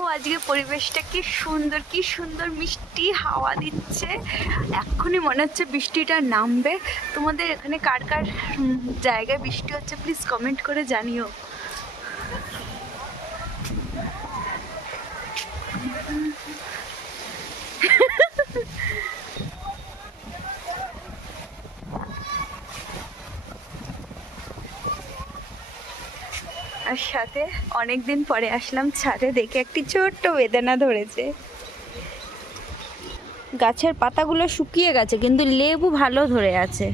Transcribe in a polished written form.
ও আজকে পরিবেশটা কি সুন্দর, কি সুন্দর মিষ্টি হাওয়া দিচ্ছে। এক্ষুনি মনে হচ্ছে বৃষ্টিটা নামবে। তোমাদের এখানে কার কার জায়গায় বৃষ্টি হচ্ছে প্লিজ কমেন্ট করে জানিও। আর সাথে অনেক দিন পরে আসলাম ছাদে, দেখে একটি ছোট্ট বেদানা ধরেছে। গাছের পাতাগুলো শুকিয়ে গেছে কিন্তু লেবু ভালো ধরে আছে।